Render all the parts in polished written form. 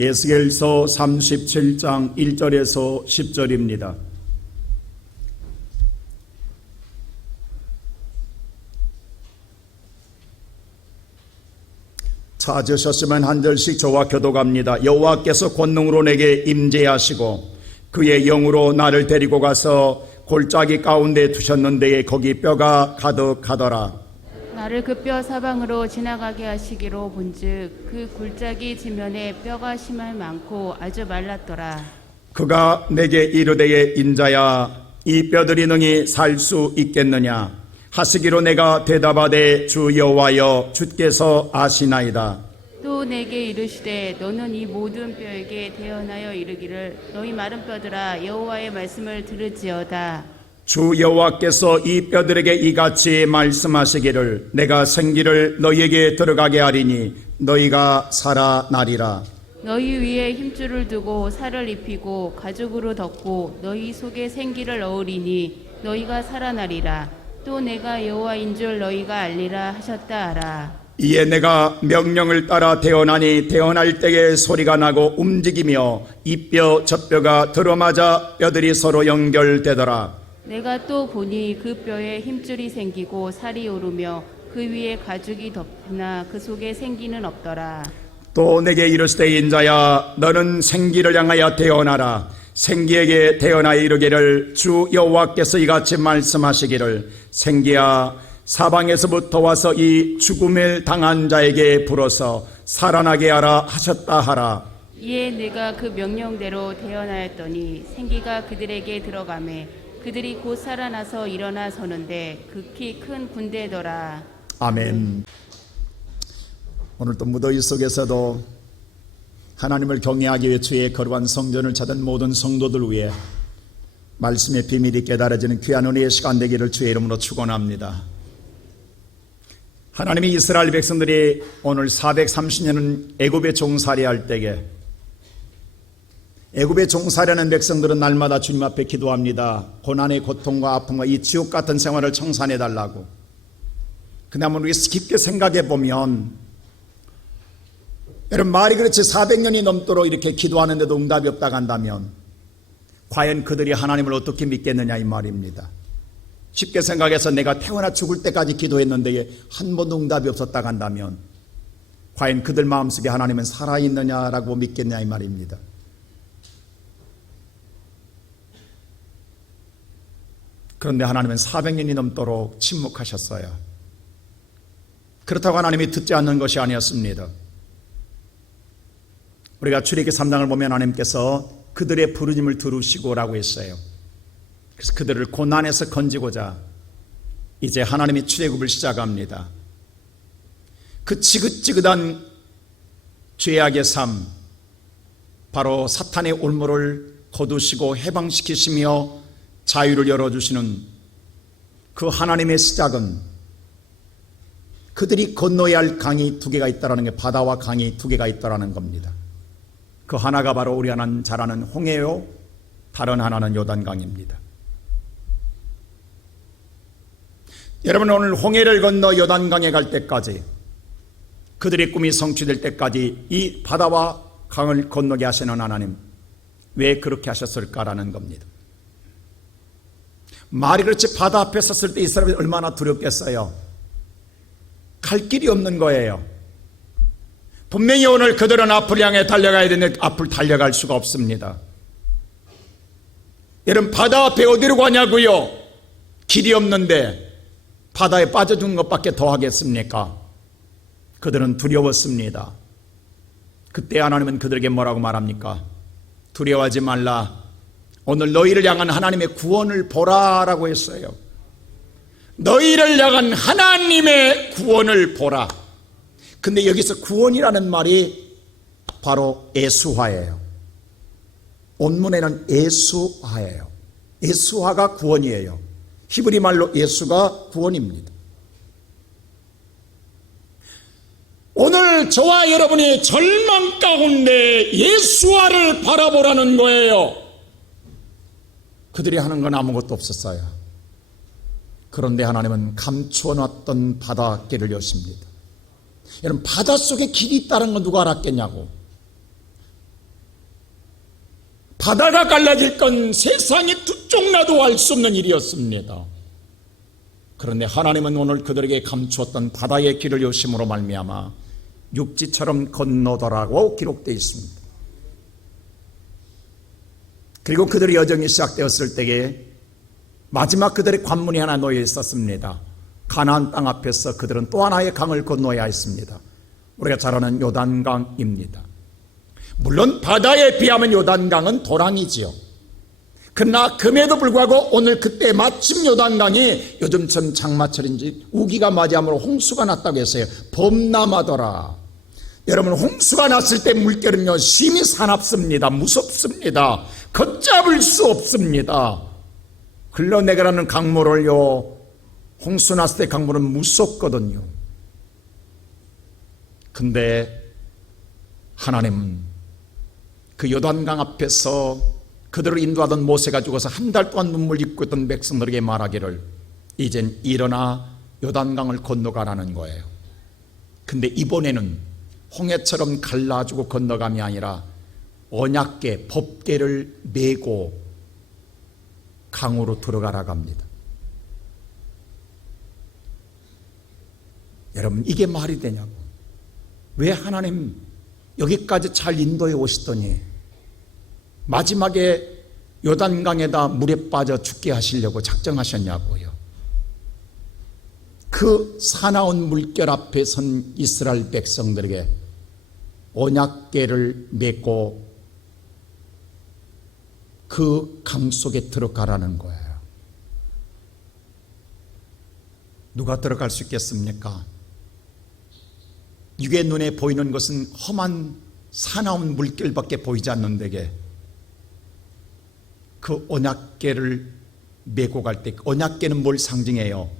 에스겔서 37장 1절에서 10절입니다. 찾으셨으면 한 절씩 저와 교독합니다. 여호와께서 권능으로 내게 임재하시고 그의 영으로 나를 데리고 가서 골짜기 가운데 두셨는데 거기 뼈가 가득하더라. 나를 그 뼈 사방으로 지나가게 하시기로 본즉 그 골짜기 지면에 뼈가 심할 많고 아주 말랐더라. 그가 내게 이르되 인자야 이 뼈들이 능히 살 수 있겠느냐 하시기로 내가 대답하되 주 여호와여 주께서 아시나이다. 또 내게 이르시되 너는 이 모든 뼈에게 대언하여 이르기를 너희 마른 뼈들아 여호와의 말씀을 들을지어다. 주 여호와께서 이 뼈들에게 이같이 말씀하시기를 내가 생기를 너희에게 들어가게 하리니 너희가 살아나리라. 너희 위에 힘줄을 두고 살을 입히고 가죽으로 덮고 너희 속에 생기를 넣으리니 너희가 살아나리라. 또 내가 여호와인 줄 너희가 알리라 하셨다 하라. 이에 내가 명령을 따라 대언하니 대언할 때에 소리가 나고 움직이며 이 뼈 저 뼈가 들어맞아 뼈들이 서로 연결되더라. 내가 또 보니 그 뼈에 힘줄이 생기고 살이 오르며 그 위에 가죽이 덮으나 그 속에 생기는 없더라. 또 내게 이르시되 인자야 너는 생기를 향하여 대언하라. 생기에게 대언하여 이르기를 주 여호와께서 이같이 말씀하시기를 생기야 사방에서부터 와서 이 죽음을 당한 자에게 불어서 살아나게 하라 하셨다 하라. 이에 내가 그 명령대로 대언하였더니 생기가 그들에게 들어가매 그들이 곧 살아나서 일어나 서는데 극히 큰 군대더라. 아멘. 오늘 또 무더위 속에서도 하나님을 경외하기 위해 주의 거룩한 성전을 찾은 모든 성도들 위해 말씀의 비밀이 깨달아지는 귀한 은혜의 시간 되기를 주의 이름으로 축원합니다. 하나님이 이스라엘 백성들이 오늘 430년은 애굽에 종살이할 때에 애굽에 종살이하는 백성들은 날마다 주님 앞에 기도합니다. 고난의 고통과 아픔과 이 지옥 같은 생활을 청산해 달라고. 근데 한번 우리 깊게 생각해 보면 여러분 말이 그렇지 400년이 넘도록 이렇게 기도하는데도 응답이 없다고 한다면 과연 그들이 하나님을 어떻게 믿겠느냐 이 말입니다. 쉽게 생각해서 내가 태어나 죽을 때까지 기도했는데 한 번도 응답이 없었다고 한다면 과연 그들 마음속에 하나님은 살아있느냐라고 믿겠냐 이 말입니다. 그런데 하나님은 400년이 넘도록 침묵하셨어요. 그렇다고 하나님이 듣지 않는 것이 아니었습니다. 우리가 출애굽기 3장을 보면 하나님께서 그들의 부르짖음을 들으시고라고 했어요. 그래서 그들을 고난에서 건지고자 이제 하나님이 출애굽을 시작합니다. 그 지긋지긋한 죄악의 삶, 바로 사탄의 올무를 거두시고 해방시키시며 자유를 열어주시는 그 하나님의 시작은 그들이 건너야 할 강이 두 개가 있다는 게 바다와 강이 두 개가 있다는 겁니다. 그 하나가 바로 우리 하나는 잘 아는 홍해요, 다른 하나는 요단강입니다. 여러분 오늘 홍해를 건너 요단강에 갈 때까지 그들의 꿈이 성취될 때까지 이 바다와 강을 건너게 하시는 하나님 왜 그렇게 하셨을까라는 겁니다. 말이 그렇지 바다 앞에 섰을 때 이 사람이 얼마나 두렵겠어요. 갈 길이 없는 거예요. 분명히 오늘 그들은 앞을 향해 달려가야 되는데 앞을 달려갈 수가 없습니다. 여러분 바다 앞에 어디로 가냐고요? 길이 없는데 바다에 빠져준 것밖에 더 하겠습니까? 그들은 두려웠습니다. 그때 하나님은 그들에게 뭐라고 말합니까? 두려워하지 말라. 오늘 너희를 향한 하나님의 구원을 보라라고 했어요. 너희를 향한 하나님의 구원을 보라. 근데 여기서 구원이라는 말이 바로 예수화예요. 온문에는 예수화예요. 예수화가 구원이에요. 히브리 말로 예수가 구원입니다. 오늘 저와 여러분이 절망 가운데 예수화를 바라보라는 거예요. 그들이 하는 건 아무것도 없었어요. 그런데 하나님은 감추어놨던 바닷길을 여십니다. 여러분 바닷속에 길이 있다는 건 누가 알았겠냐고. 바다가 갈라질 건 세상이 두 쪽 나도 알 수 없는 일이었습니다. 그런데 하나님은 오늘 그들에게 감추었던 바다의 길을 여심으로 말미암아 육지처럼 건너더라고 기록되어 있습니다. 그리고 그들의 여정이 시작되었을 때에 마지막 그들의 관문이 하나 놓여 있었습니다. 가나안 땅 앞에서 그들은 또 하나의 강을 건너야 했습니다. 우리가 잘 아는 요단강입니다. 물론 바다에 비하면 요단강은 도랑이지요. 그러나 금에도 불구하고 오늘 그때 마침 요단강이 요즘처럼 장마철인지 우기가 맞이함으로 홍수가 났다고 했어요. 범람하더라. 여러분, 홍수가 났을 때 물결은요 심히 사납습니다. 무섭습니다. 걷잡을 수 없습니다. 흘러내가라는 강물을요, 홍수 났을 때 강물은 무섭거든요. 근데 하나님은 그 요단강 앞에서 그들을 인도하던 모세가 죽어서 한 달 동안 눈물 입고 있던 백성들에게 말하기를 이젠 일어나 요단강을 건너가라는 거예요. 근데 이번에는 홍해처럼 갈라주고 건너감이 아니라 언약궤, 법궤를 메고 강으로 들어가라고 합니다. 여러분, 이게 말이 되냐고. 왜 하나님 여기까지 잘 인도해 오시더니 마지막에 요단강에다 물에 빠져 죽게 하시려고 작정하셨냐고요. 그 사나운 물결 앞에 선 이스라엘 백성들에게 언약궤를 메고 그 강 속에 들어가라는 거예요. 누가 들어갈 수 있겠습니까? 육의 눈에 보이는 것은 험한 사나운 물결밖에 보이지 않는 데게 그 언약궤를 메고 갈 때, 언약궤는 뭘 상징해요?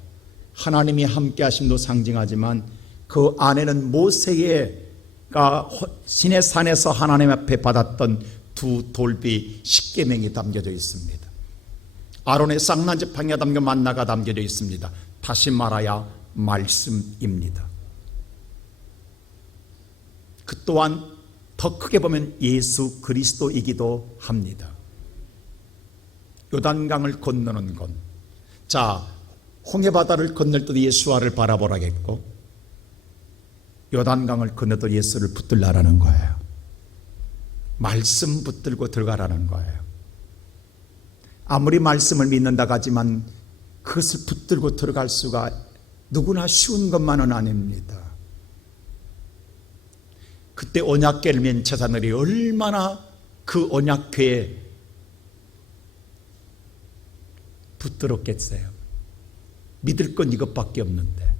하나님이 함께 하심도 상징하지만 그 안에는 모세가 시내산에서 하나님 앞에 받았던 두 돌비 십계명이 담겨져 있습니다. 아론의 쌍난지팡이가 담겨 만나가 담겨져 있습니다. 다시 말하여 말씀입니다. 그 또한 더 크게 보면 예수 그리스도이기도 합니다. 요단강을 건너는 건, 자, 홍해바다를 건널 때 예수와를 바라보라겠고 요단강을 건너도 예수를 붙들라라는 거예요. 말씀 붙들고 들어가라는 거예요. 아무리 말씀을 믿는다고 하지만 그것을 붙들고 들어갈 수가 누구나 쉬운 것만은 아닙니다. 그때 언약궤를 맨 제사들이 얼마나 그 언약궤에 붙들었겠어요. 믿을 건 이것밖에 없는데.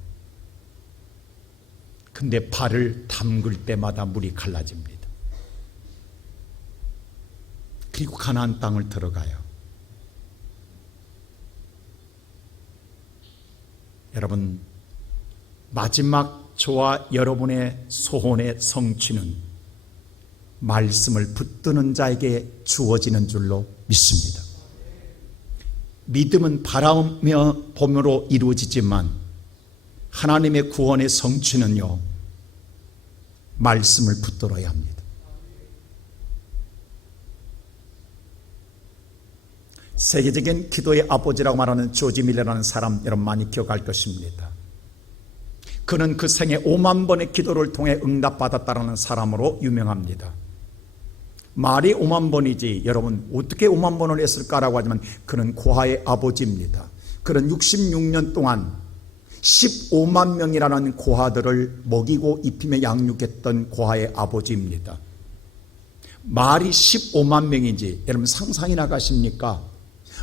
근데 발을 담글 때마다 물이 갈라집니다. 그리고 가나안 땅을 들어가요. 여러분, 마지막 저와 여러분의 소원의 성취는 말씀을 붙드는 자에게 주어지는 줄로 믿습니다. 믿음은 바라며 봄으로 이루어지지만 하나님의 구원의 성취는요, 말씀을 붙들어야 합니다. 세계적인 기도의 아버지라고 말하는 조지 밀러라는 사람, 여러분 많이 기억할 것입니다. 그는 그 생에 5만 번의 기도를 통해 응답받았다는 사람으로 유명합니다. 말이 5만 번이지 여러분 어떻게 5만 번을 했을까라고 하지만 그는 고아의 아버지입니다. 그는 66년 동안 15만 명이라는 고아들을 먹이고 입히며 양육했던 고아의 아버지입니다. 말이 15만 명인지 여러분 상상이나 가십니까?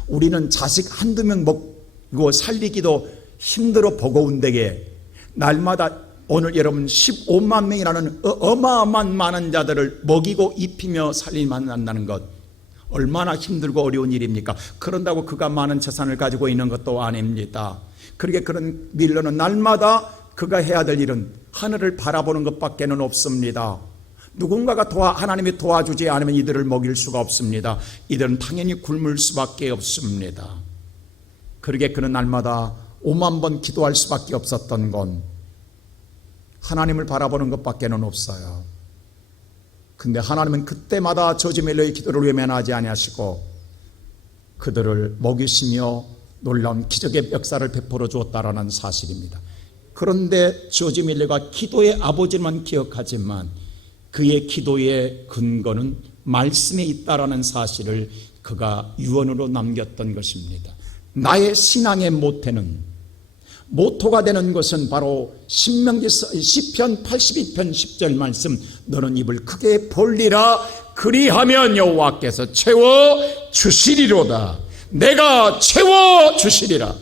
우리는 자식 한두 명 먹고 살리기도 힘들어 버거운데게 날마다 오늘 여러분 15만 명이라는 어마어마한 많은 자들을 먹이고 입히며 살리만 한다는 것 얼마나 힘들고 어려운 일입니까? 그런다고 그가 많은 재산을 가지고 있는 것도 아닙니다. 그러게 그런 밀러는 날마다 그가 해야 될 일은 하늘을 바라보는 것밖에는 없습니다. 누군가가 하나님이 도와주지 않으면 이들을 먹일 수가 없습니다. 이들은 당연히 굶을 수밖에 없습니다. 그러게 그는 날마다 5만 번 기도할 수밖에 없었던 건 하나님을 바라보는 것밖에는 없어요. 근데 하나님은 그때마다 조지밀러의 기도를 외면하지 아니하시고 그들을 먹이시며 놀라운 기적의 역사를 베풀어 주었다라는 사실입니다. 그런데 조지밀러가 기도의 아버지만 기억하지만 그의 기도의 근거는 말씀에 있다라는 사실을 그가 유언으로 남겼던 것입니다. 나의 신앙의 모토가 되는 것은 바로 시편 82편 10절 말씀, 너는 입을 크게 벌리라 그리하면 여호와께서 채워주시리로다. 내가 채워주시리라.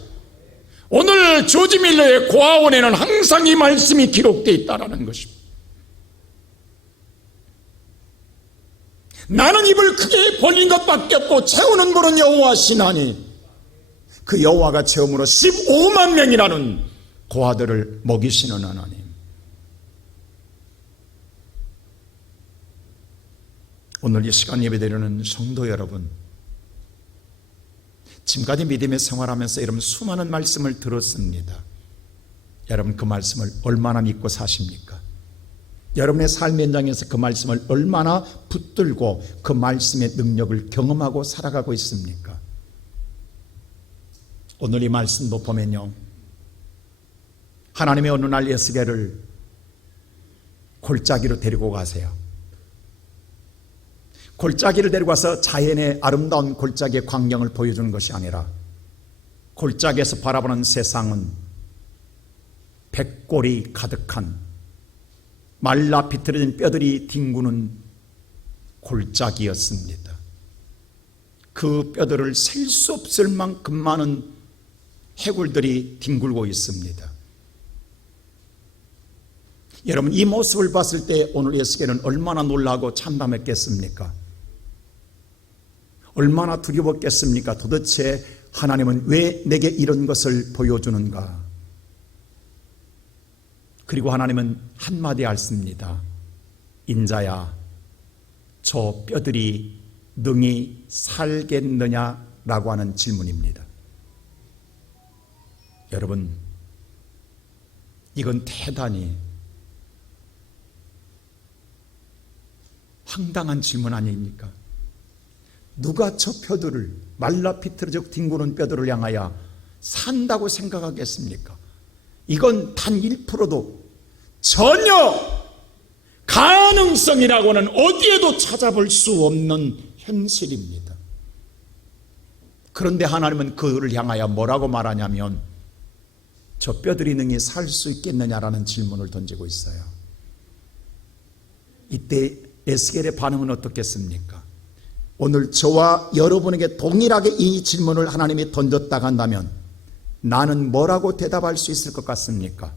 오늘 조지밀러의 고아원에는 항상 이 말씀이 기록되어 있다는 것입니다. 나는 입을 크게 벌린 것밖에 없고 채우는 분은 여호와시나니 그 여호와가 채움으로 15만 명이라는 고아들을 먹이시는 하나님. 오늘 이 시간 예배드리는 성도 여러분, 지금까지 믿음의 생활하면서 여러분 수많은 말씀을 들었습니다. 여러분 그 말씀을 얼마나 믿고 사십니까? 여러분의 삶의 현장에서 그 말씀을 얼마나 붙들고 그 말씀의 능력을 경험하고 살아가고 있습니까? 오늘 이 말씀도 보면요, 하나님의 어느 날 에스겔을 골짜기로 데리고 가세요. 골짜기를 데리고 가서 자연의 아름다운 골짜기의 광경을 보여주는 것이 아니라 골짜기에서 바라보는 세상은 백골이 가득한 말라 비틀어진 뼈들이 뒹구는 골짜기였습니다. 그 뼈들을 셀 수 없을 만큼 많은 해골들이 뒹굴고 있습니다. 여러분 이 모습을 봤을 때 오늘 에스겔은 얼마나 놀라고 참담했겠습니까? 얼마나 두려웠겠습니까? 도대체 하나님은 왜 내게 이런 것을 보여주는가? 그리고 하나님은 한마디 하십니다. 인자야, 저 뼈들이 능히 살겠느냐라고 하는 질문입니다. 여러분, 이건 대단히 황당한 질문 아닙니까? 누가 저 뼈들을, 말라 비틀어져 뒹구는 뼈들을 향하여 산다고 생각하겠습니까? 이건 단 1%도 전혀 가능성이라고는 어디에도 찾아볼 수 없는 현실입니다. 그런데 하나님은 그를 향하여 뭐라고 말하냐면 저 뼈들이 능히 살 수 있겠느냐라는 질문을 던지고 있어요. 이때 에스겔의 반응은 어떻겠습니까? 오늘 저와 여러분에게 동일하게 이 질문을 하나님이 던졌다고 한다면 나는 뭐라고 대답할 수 있을 것 같습니까?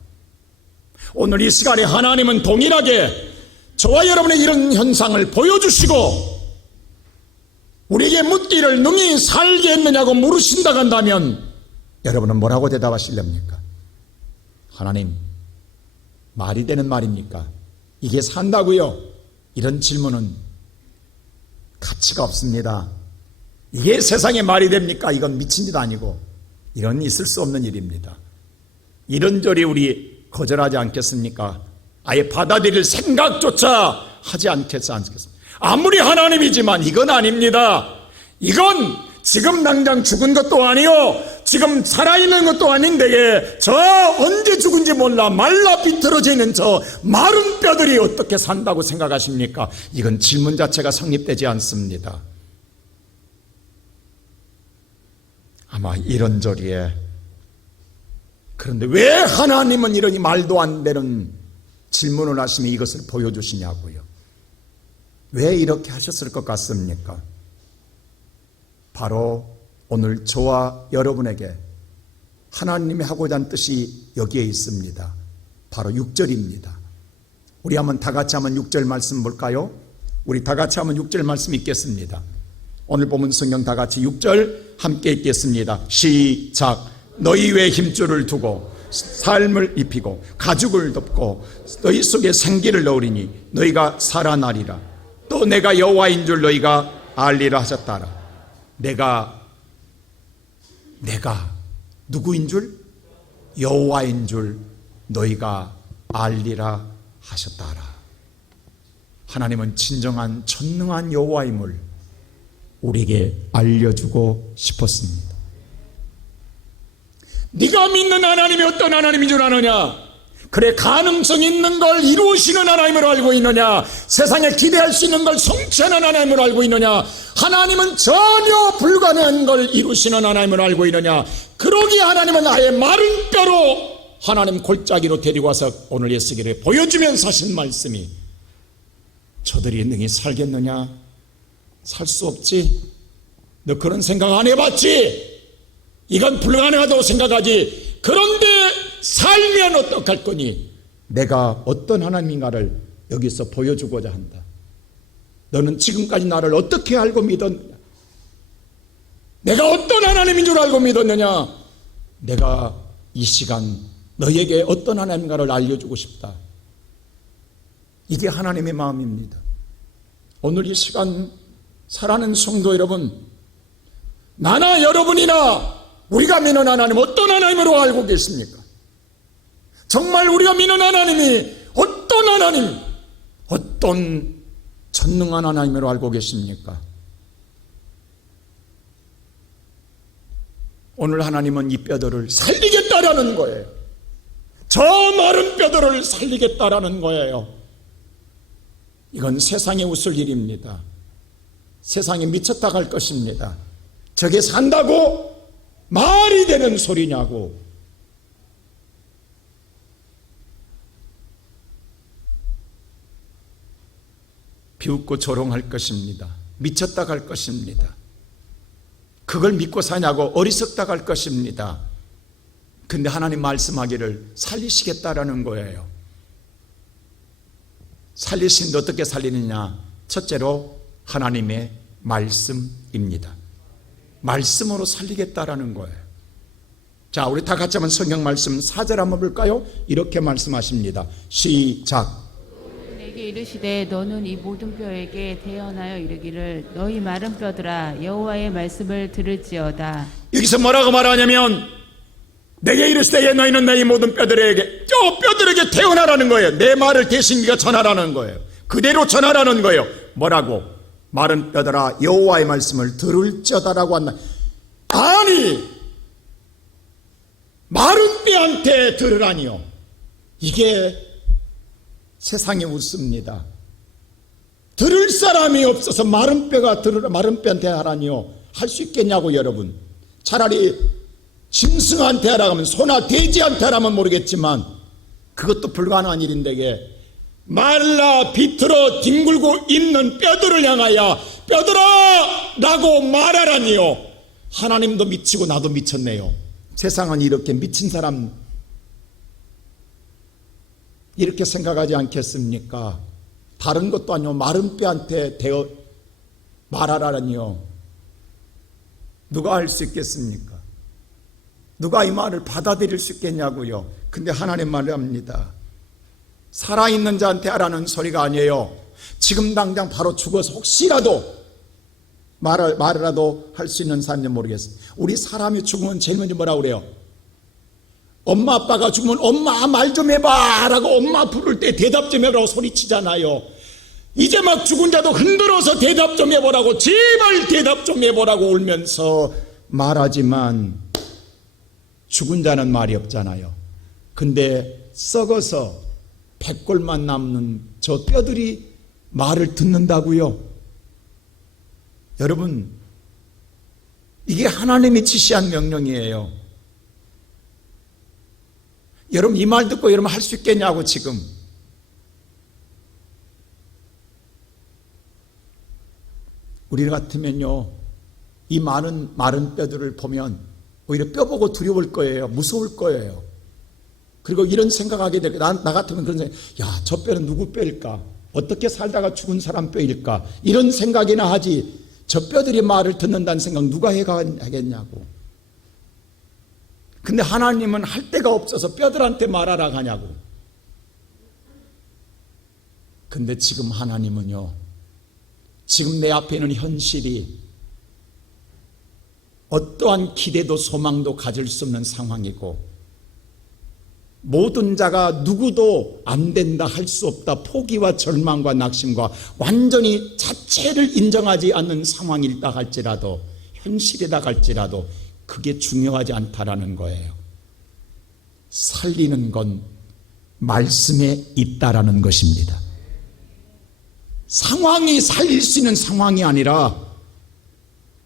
오늘 이 시간에 하나님은 동일하게 저와 여러분의 이런 현상을 보여주시고 우리에게 묻기를 능히 살게 했느냐고 물으신다고 한다면 여러분은 뭐라고 대답하실랍니까? 하나님, 말이 되는 말입니까? 이게 산다고요? 이런 질문은 가치가 없습니다. 이게 세상에 말이 됩니까? 이건 미친 짓 아니고 이런 있을 수 없는 일입니다. 이런저리 우리 거절하지 않겠습니까? 아예 받아들일 생각조차 하지 않겠습니까? 아무리 하나님이지만 이건 아닙니다. 이건 지금 당장 죽은 것도 아니요, 지금 살아있는 것도 아닌데 저 언제 죽은지 몰라 말라 비틀어져 있는 저 마른 뼈들이 어떻게 산다고 생각하십니까? 이건 질문 자체가 성립되지 않습니다. 아마 이런저리에, 그런데 왜 하나님은 이런 말도 안 되는 질문을 하시며 이것을 보여주시냐고요? 왜 이렇게 하셨을 것 같습니까? 바로 오늘 저와 여러분에게 하나님이 하고자 하는 뜻이 여기에 있습니다. 바로 6절입니다. 우리 한번 다 같이 한번 6절 말씀 볼까요? 우리 다 같이 한번 6절 말씀 읽겠습니다. 오늘 보면 성경 다 같이 6절 함께 읽겠습니다. 시작. 너희 위에 힘줄을 두고 삶을 입히고 가죽을 덮고 너희 속에 생기를 넣으리니 너희가 살아나리라. 또 내가 여호와인 줄 너희가 알리라 하셨다라. 내가 누구인 줄? 여호와인 줄 너희가 알리라 하셨다라. 하나님은 진정한 전능한 여호와임을 우리에게 알려주고 싶었습니다. 네가 믿는 하나님이 어떤 하나님인 줄 아느냐? 그래, 가능성 있는 걸 이루시는 하나님으로 알고 있느냐? 세상에 기대할 수 있는 걸 성취하는 하나님으로 알고 있느냐? 하나님은 전혀 불가능한 걸 이루시는 하나님으로 알고 있느냐? 그러기에 하나님은 아예 마른 뼈로 하나님 골짜기로 데리고 와서 오늘 예수기를 보여주면서 하신 말씀이, 저들이 능히 살겠느냐? 살 수 없지. 너 그런 생각 안 해봤지? 이건 불가능하다고 생각하지. 그런데 살면 어떡할 거니? 내가 어떤 하나님인가를 여기서 보여주고자 한다. 너는 지금까지 나를 어떻게 알고 믿었느냐? 내가 어떤 하나님인 줄 알고 믿었느냐? 내가 이 시간 너에게 어떤 하나님인가를 알려주고 싶다. 이게 하나님의 마음입니다. 오늘 이 시간 사랑하는 성도 여러분, 나나 여러분이나 우리가 믿는 하나님 어떤 하나님으로 알고 계십니까? 정말 우리가 믿는 하나님이 어떤 하나님, 어떤 전능한 하나님으로 알고 계십니까? 오늘 하나님은 이 뼈들을 살리겠다라는 거예요. 저 마른 뼈들을 살리겠다라는 거예요. 이건 세상에 웃을 일입니다. 세상에 미쳤다 갈 것입니다. 저게 산다고 말이 되는 소리냐고. 비웃고 조롱할 것입니다. 미쳤다 갈 것입니다. 그걸 믿고 사냐고 어리석다 갈 것입니다. 근데 하나님 말씀하기를 살리시겠다라는 거예요. 살리시는데 어떻게 살리느냐? 첫째로 하나님의 말씀입니다. 말씀으로 살리겠다라는 거예요. 자, 우리 다 같이 한번 성경 말씀 4절 한번 볼까요? 이렇게 말씀하십니다. 시작. 내게 이르시되 너는 이 모든 뼈에게 대언하여 이르기를 너희 마른 뼈들아 여호와의 말씀을 들을지어다. 여기서 뭐라고 말하냐면, 내게 이르시되 너희는 너희 모든 뼈들에게 뼈들에게 태어나라는 거예요. 내 말을 대신 네가 전하라는 거예요. 그대로 전하라는 거예요. 뭐라고? 마른 뼈들아 여호와의 말씀을 들을지어다라고 한다. 아니, 마른 뼈한테 들으라니요. 이게 세상에 웃습니다. 들을 사람이 없어서 마른 뼈한테 하라니요. 할 수 있겠냐고 여러분. 차라리 짐승한테 하라고 하면, 소나 돼지한테 하라면 모르겠지만 그것도 불가능한 일인데, 이게 말라 비틀어 뒹굴고 있는 뼈들을 향하여 뼈들아 라고 말하라니요. 하나님도 미치고 나도 미쳤네요. 세상은 이렇게 미친 사람 이렇게 생각하지 않겠습니까? 다른 것도 아니고 마른 뼈한테 대어 말하라니요. 누가 할 수 있겠습니까? 누가 이 말을 받아들일 수 있겠냐고요. 근데 하나님 말을 합니다. 살아있는 자한테 하라는 소리가 아니에요. 지금 당장 바로 죽어서 혹시라도 말이라도 할 수 있는 사람인지 모르겠어요. 우리 사람이 죽으면 제일 먼저 뭐라고 그래요? 엄마 아빠가 죽으면 엄마 말 좀 해봐 라고 엄마 부를 때 대답 좀 해보라고 소리치잖아요. 이제 막 죽은 자도 흔들어서 대답 좀 해보라고, 제발 대답 좀 해보라고 울면서 말하지만 죽은 자는 말이 없잖아요. 근데 썩어서 백골만 남는 저 뼈들이 말을 듣는다고요? 여러분, 이게 하나님이 지시한 명령이에요. 여러분, 이 말 듣고 여러분 할 수 있겠냐고. 지금 우리 같으면요, 이 많은 마른 뼈들을 보면 오히려 뼈 보고 두려울 거예요. 무서울 거예요. 그리고 이런 생각하게 되고, 나 같으면 그런 생각, 야, 저 뼈는 누구 뼈일까? 어떻게 살다가 죽은 사람 뼈일까? 이런 생각이나 하지, 저 뼈들이 말을 듣는다는 생각 누가 하겠냐고. 근데 하나님은 할 데가 없어서 뼈들한테 말하라 하냐고. 근데 지금 하나님은요, 지금 내 앞에 있는 현실이 어떠한 기대도 소망도 가질 수 없는 상황이고, 모든 자가 누구도 안 된다, 할 수 없다, 포기와 절망과 낙심과 완전히 자체를 인정하지 않는 상황이다 할지라도, 현실이다 할지라도 그게 중요하지 않다라는 거예요. 살리는 건 말씀에 있다라는 것입니다. 상황이 살릴 수 있는 상황이 아니라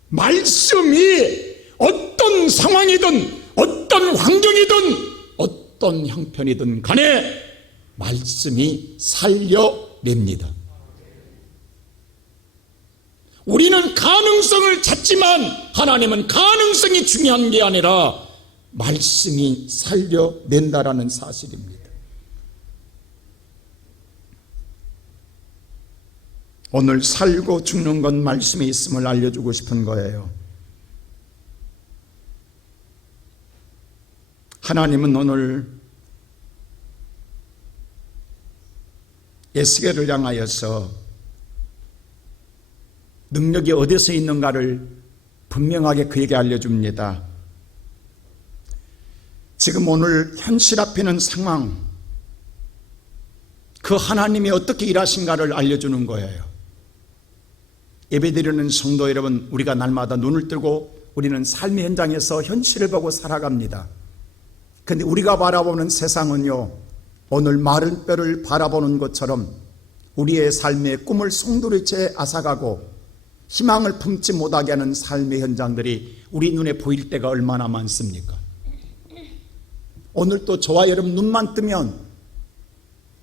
말씀이 어떤 상황이든 어떤 환경이든 어떤 형편이든 간에 말씀이 살려냅니다. 우리는 가능성을 찾지만 하나님은 가능성이 중요한 게 아니라 말씀이 살려낸다라는 사실입니다. 오늘 살고 죽는 건 말씀에 있음을 알려주고 싶은 거예요. 하나님은 오늘 에스겔을 향하여서 능력이 어디서 있는가를 분명하게 그에게 알려줍니다. 지금 오늘 현실 앞에 있는 상황, 그 하나님이 어떻게 일하신가를 알려주는 거예요. 예배드리는 성도 여러분, 우리가 날마다 눈을 뜨고 우리는 삶의 현장에서 현실을 보고 살아갑니다. 그런데 우리가 바라보는 세상은요, 오늘 마른 뼈를 바라보는 것처럼 우리의 삶의 꿈을 송두리째 앗아가고 희망을 품지 못하게 하는 삶의 현장들이 우리 눈에 보일 때가 얼마나 많습니까? 오늘 또 저와 여러분 눈만 뜨면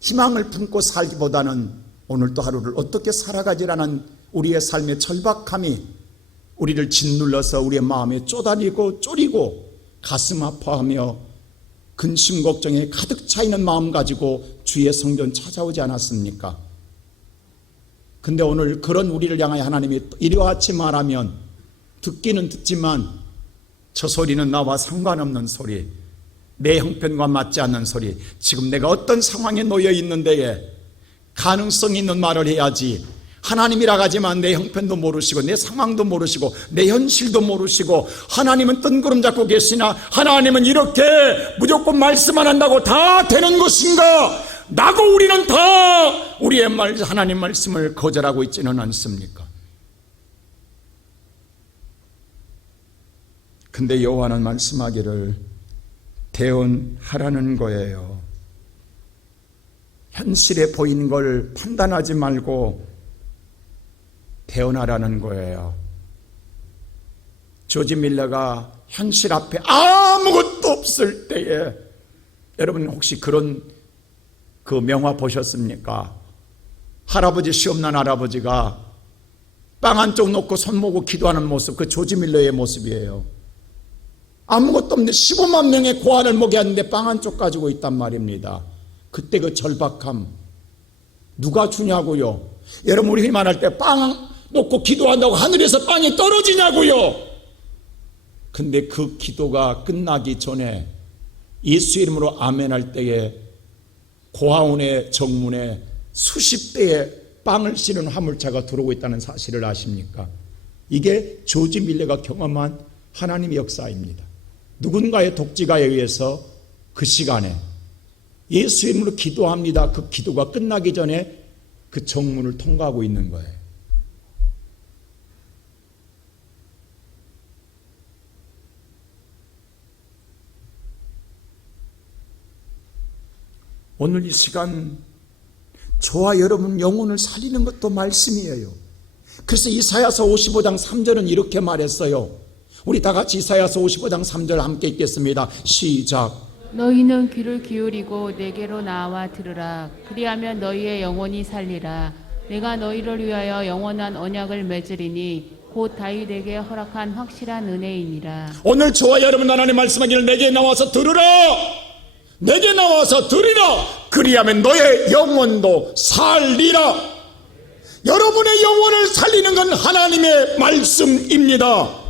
희망을 품고 살기보다는 오늘 또 하루를 어떻게 살아가지라는 우리의 삶의 절박함이 우리를 짓눌러서 우리의 마음에 쪼다리고 쪼리고 가슴 아파하며 근심 걱정에 가득 차 있는 마음 가지고 주의 성전 찾아오지 않았습니까? 근데 오늘 그런 우리를 향하여 하나님이 이리와 같이 말하면 듣기는 듣지만 저 소리는 나와 상관없는 소리, 내 형편과 맞지 않는 소리, 지금 내가 어떤 상황에 놓여 있는데에 가능성 있는 말을 해야지, 하나님이라 하지만 내 형편도 모르시고 내 상황도 모르시고 내 현실도 모르시고 하나님은 뜬구름 잡고 계시나 하나님은 이렇게 무조건 말씀만 한다고 다 되는 것인가? 나고 우리는 다 우리의 하나님 말씀을 거절하고 있지는 않습니까? 근데 여호와는 말씀하기를 대언하라는 거예요. 현실에 보이는 걸 판단하지 말고 대언하라는 거예요. 조지 밀러가 현실 앞에 아무것도 없을 때에, 여러분 혹시 그런 그 명화 보셨습니까? 할아버지, 시험난 할아버지가 빵 한쪽 놓고 손 모고 기도하는 모습, 그 조지 밀러의 모습이에요. 아무것도 없는데 15만 명의 고아를 먹였는데 빵 한쪽 가지고 있단 말입니다. 그때 그 절박함 누가 주냐고요? 여러분 우리 말할 때 빵 놓고 기도한다고 하늘에서 빵이 떨어지냐고요? 근데 그 기도가 끝나기 전에 예수 이름으로 아멘 할 때에 고아원의 정문에 수십 대의 빵을 실은 화물차가 들어오고 있다는 사실을 아십니까? 이게 조지 밀러가 경험한 하나님의 역사입니다. 누군가의 독지가에 의해서 그 시간에 예수 이름으로 기도합니다. 그 기도가 끝나기 전에 그 정문을 통과하고 있는 거예요. 오늘 이 시간 저와 여러분 영혼을 살리는 것도 말씀이에요. 그래서 이사야서 55장 3절은 이렇게 말했어요. 우리 다 같이 이사야서 55장 3절 함께 읽겠습니다. 시작. 너희는 귀를 기울이고 내게로 나와 들으라. 그리하면 너희의 영혼이 살리라. 내가 너희를 위하여 영원한 언약을 맺으리니 곧 다윗에게 허락한 확실한 은혜이니라. 오늘 저와 여러분 하나님 말씀하기를 내게 나와서 들으라. 내게 나와서 들으라. 그리하면 너의 영혼도 살리라. 여러분의 영혼을 살리는 건 하나님의 말씀입니다.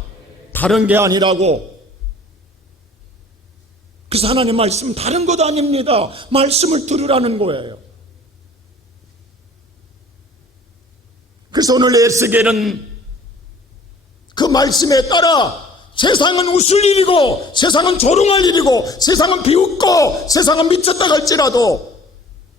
다른 게 아니라고. 그래서 하나님 말씀 다른 것 아닙니다. 말씀을 들으라는 거예요. 그래서 오늘 에스겔은 그 말씀에 따라 세상은 웃을 일이고 세상은 조롱할 일이고 세상은 비웃고 세상은 미쳤다 할지라도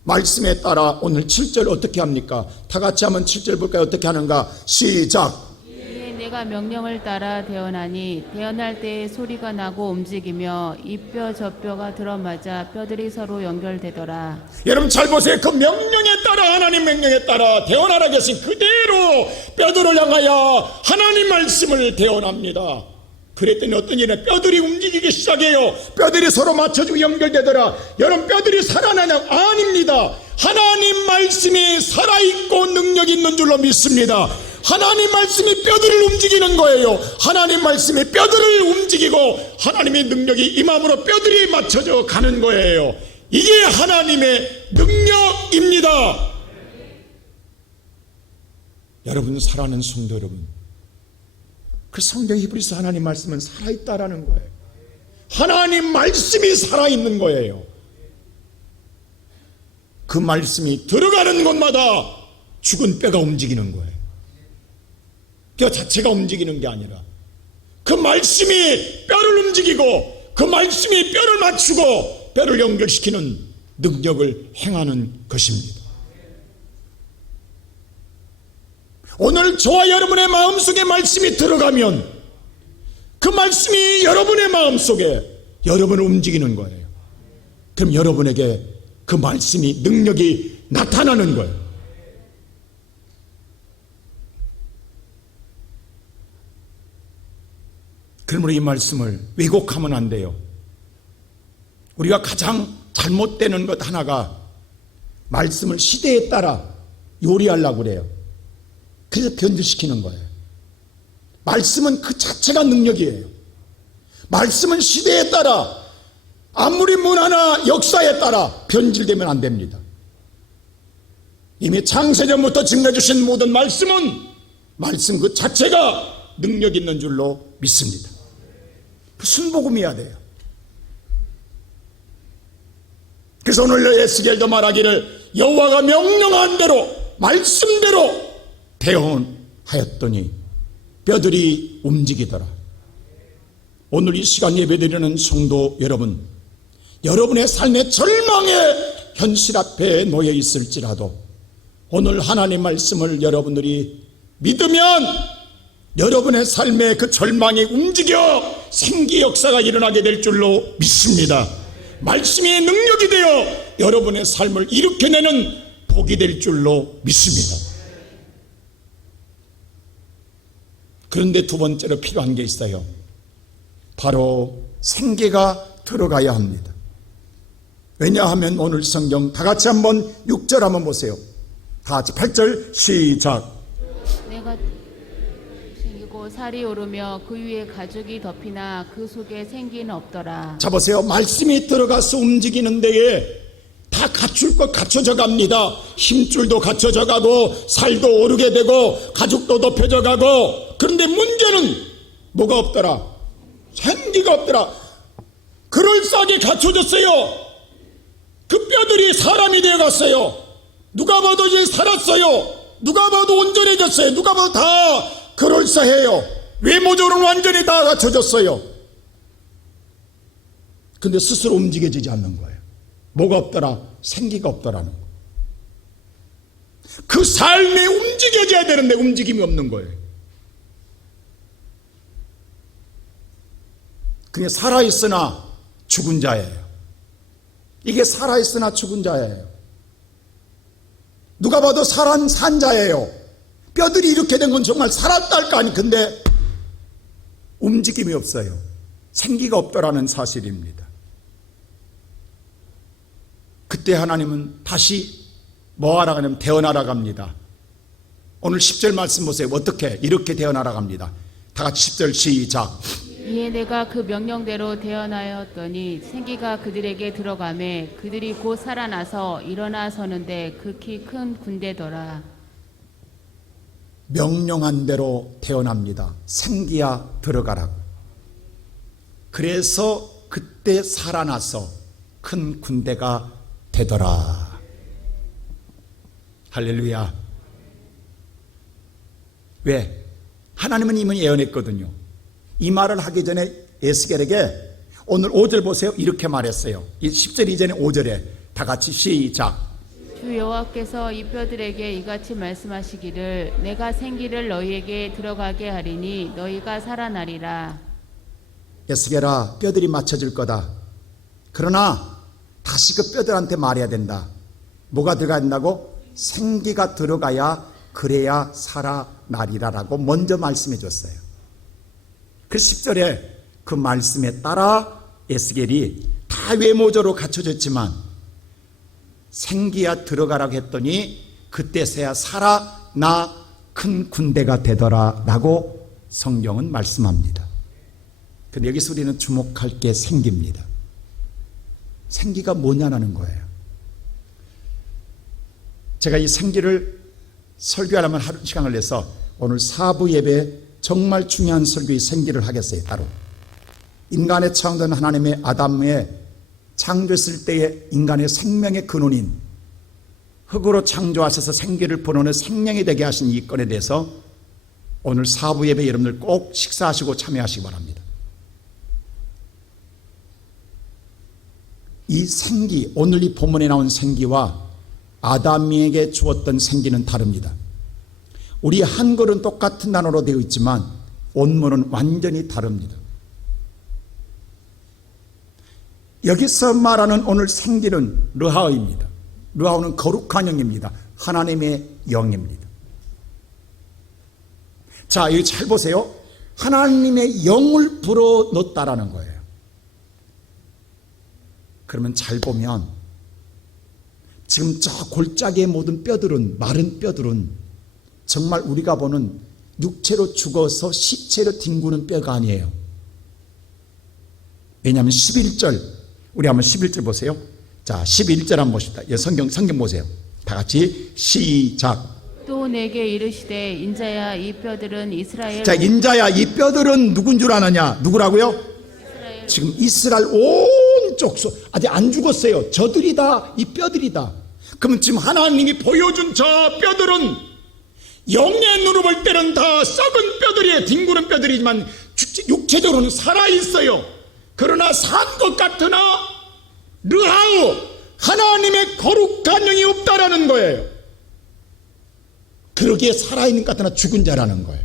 말씀에 따라 오늘 7절 어떻게 합니까? 다 같이 한번 7절 볼까요? 어떻게 하는가? 시작. 이에 내가 명령을 따라 대언하니 대언할 때에 소리가 나고 움직이며 이 뼈 저 뼈가 들어맞아 뼈들이 서로 연결되더라. 여러분 잘 보세요. 그 명령에 따라 하나님 명령에 따라 대언하라 계신 그대로 뼈들을 향하여 하나님 말씀을 대언합니다. 그랬더니 어떤 일에 뼈들이 움직이기 시작해요. 뼈들이 서로 맞춰지고 연결되더라. 여러분 뼈들이 살아나냐? 아닙니다. 하나님 말씀이 살아있고 능력 있는 줄로 믿습니다. 하나님 말씀이 뼈들을 움직이는 거예요. 하나님 말씀이 뼈들을 움직이고 하나님의 능력이 임함으로 뼈들이 맞춰져 가는 거예요. 이게 하나님의 능력입니다. 여러분 사랑하는 성도 여러분, 그 성경 히브리서 하나님 말씀은 살아있다라는 거예요. 하나님 말씀이 살아있는 거예요. 그 말씀이 들어가는 곳마다 죽은 뼈가 움직이는 거예요. 뼈 자체가 움직이는 게 아니라 그 말씀이 뼈를 움직이고 그 말씀이 뼈를 맞추고 뼈를 연결시키는 능력을 행하는 것입니다. 오늘 저와 여러분의 마음속에 말씀이 들어가면 그 말씀이 여러분의 마음속에 여러분을 움직이는 거예요. 그럼 여러분에게 그 말씀이 능력이 나타나는 거예요. 그러므로 이 말씀을 왜곡하면 안 돼요. 우리가 가장 잘못되는 것 하나가 말씀을 시대에 따라 요리하려고 그래요. 그래서 변질시키는 거예요. 말씀은 그 자체가 능력이에요. 말씀은 시대에 따라 아무리 문화나 역사에 따라 변질되면 안 됩니다. 이미 창세전부터 증거해 주신 모든 말씀은 말씀 그 자체가 능력 있는 줄로 믿습니다. 그 순복음이어야 돼요. 그래서 오늘 에스겔도 말하기를 여호와가 명령한 대로 말씀대로 대언하였더니 뼈들이 움직이더라. 오늘 이 시간 예배드리는 성도 여러분, 여러분의 삶의 절망의 현실 앞에 놓여 있을지라도 오늘 하나님 말씀을 여러분들이 믿으면 여러분의 삶의 그 절망이 움직여 생기 역사가 일어나게 될 줄로 믿습니다. 말씀이 능력이 되어 여러분의 삶을 일으켜내는 복이 될 줄로 믿습니다. 그런데 두 번째로 필요한 게 있어요. 바로 생기가 들어가야 합니다. 왜냐하면 오늘 성경 다 같이 한번 6절 한번 보세요. 다 같이 8절 시작. 내가 생기고 살이 오르며 그 위에 가죽이 덮이나 그 속에 생기는 없더라. 자 보세요. 말씀이 들어가서 움직이는 데에 다 갖출 것 갖춰져 갑니다. 힘줄도 갖춰져 가고 살도 오르게 되고 가죽도 덮여져 가고, 그런데 문제는 뭐가 없더라? 생기가 없더라. 그럴싸하게 갖춰졌어요. 그 뼈들이 사람이 되어갔어요. 누가 봐도 이제 살았어요. 누가 봐도 온전해졌어요. 누가 봐도 다 그럴싸해요. 외모적으로는 완전히 다 갖춰졌어요. 근데 스스로 움직여지지 않는 거예요. 뭐가 없더라? 생기가 없더라는 거예요. 그 삶이 움직여져야 되는데 움직임이 없는 거예요. 그게 살아있으나 죽은 자예요. 이게 살아있으나 죽은 자예요. 누가 봐도 산 자예요. 뼈들이 이렇게 된 건 정말 살았다 할까 아니, 근데 움직임이 없어요. 생기가 없더라는 사실입니다. 그때 하나님은 다시 뭐하라 하냐면 대언하라 갑니다. 오늘 10절 말씀 보세요. 어떻게? 이렇게 대언하라 갑니다. 다 같이 10절 시작. 이에 내가 그 명령대로 대언하였더니 생기가 그들에게 들어가매 그들이 곧 살아나서 일어나 서는데 극히 큰 군대더라. 명령한 대로 태어납니다. 생기야 들어가라고. 그래서 그때 살아나서 큰 군대가 되더라. 할렐루야. 왜? 하나님은 이미 예언했거든요. 이 말을 하기 전에 에스겔에게 오늘 5절 보세요. 이렇게 말했어요. 이 10절 이전에 5절에 다 같이 시작. 주 여호와께서 이 뼈들에게 이같이 말씀하시기를 내가 생기를 너희에게 들어가게 하리니 너희가 살아나리라. 에스겔아, 뼈들이 맞춰질 거다. 그러나 다시 그 뼈들한테 말해야 된다. 뭐가 들어가야 된다고? 생기가 들어가야 그래야 살아나리라라고 먼저 말씀해 줬어요. 그 10절에 그 말씀에 따라 에스겔이 다 외모적으로 갖춰졌지만 생기야 들어가라고 했더니 그때서야 살아나 큰 군대가 되더라라고 성경은 말씀합니다. 근데 여기서 우리는 주목할 게 생기입니다. 생기가 뭐냐라는 거예요. 제가 이 생기를 설교하려면 하루 시간을 내서 오늘 4부 예배 정말 중요한 설교의 생기를 하겠어요. 따로 인간의 창조된 하나님의 아담의 창조했을 때의 인간의 생명의 근원인 흙으로 창조하셔서 생기를 불어넣어 생명이 되게 하신 이 건에 대해서 오늘 4부 예배 여러분들 꼭 식사하시고 참여하시기 바랍니다. 이 생기, 오늘 이 본문에 나온 생기와 아담에게 주었던 생기는 다릅니다. 우리 한글은 똑같은 단어로 되어 있지만 원문은 완전히 다릅니다. 여기서 말하는 오늘 생기는 르하입니다. 르하는 거룩한 영입니다. 하나님의 영입니다. 자, 여기 잘 보세요. 하나님의 영을 불어넣었다라는 거예요. 그러면 잘 보면 지금 저 골짜기의 모든 뼈들은, 마른 뼈들은 정말 우리가 보는 육체로 죽어서 시체로 뒹구는 뼈가 아니에요. 왜냐하면 11절, 우리 한번 11절 보세요. 자, 11절 한번 보십시다. 성경 보세요. 다 같이 시작. 또 내게 이르시되 인자야 이 뼈들은 이스라엘 자, 인자야 이 뼈들은 누군 줄 아느냐? 누구라고요? 이스라엘 지금 이스라엘 온 족속 아직 안 죽었어요. 저들이다, 이 뼈들이다. 그러면 지금 하나님이 보여준 저 뼈들은 영의 눈으로 볼 때는 다 썩은 뼈들이에요. 뒹구는 뼈들이지만 육체적으로는 살아있어요. 그러나 산 것 같으나 르하우 하나님의 거룩한 영이 없다라는 거예요. 그러기에 살아있는 것 같으나 죽은 자라는 거예요.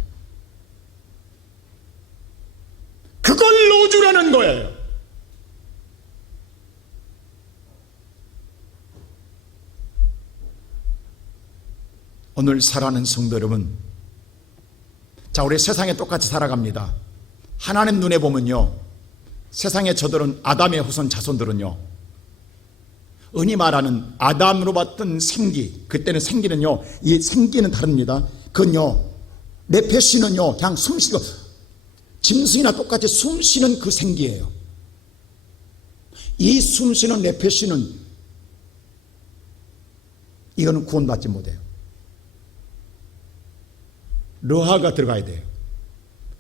그걸 넣어주라는 거예요. 오늘 살아가는 성도 여러분, 자, 우리 세상에 똑같이 살아갑니다. 하나님 눈에 보면요, 세상에 저들은 아담의 후손 자손들은요, 흔히 말하는 아담으로 봤던 생기, 그때는 생기는요, 이 생기는 다릅니다. 그건요, 네페시는요, 그냥 숨쉬고 짐승이나 똑같이 숨쉬는 그 생기예요. 이 숨쉬는 네페시는 이거는 구원받지 못해요. 르하가 들어가야 돼요.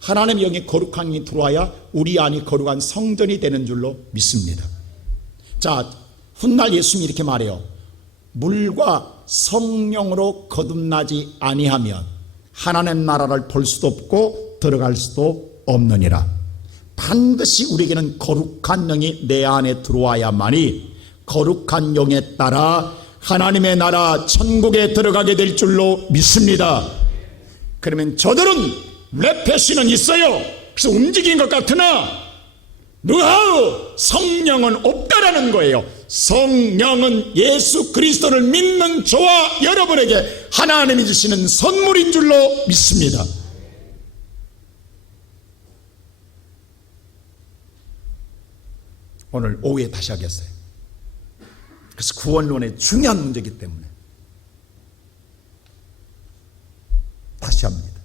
하나님의 영이 거룩한 영이 들어와야 우리 안이 거룩한 성전이 되는 줄로 믿습니다. 자, 훗날 예수님이 이렇게 말해요. 물과 성령으로 거듭나지 아니하면 하나님 나라를 볼 수도 없고 들어갈 수도 없느니라. 반드시 우리에게는 거룩한 영이 내 안에 들어와야만이 거룩한 영에 따라 하나님의 나라 천국에 들어가게 될 줄로 믿습니다. 그러면 저들은 레페시는 있어요. 그래서 움직인 것 같으나 르하우 성령은 없다라는 거예요. 성령은 예수 그리스도를 믿는 저와 여러분에게 하나님이 주시는 선물인 줄로 믿습니다. 오늘 오후에 다시 하겠어요. 그래서 구원론의 중요한 문제이기 때문에 다시 합니다.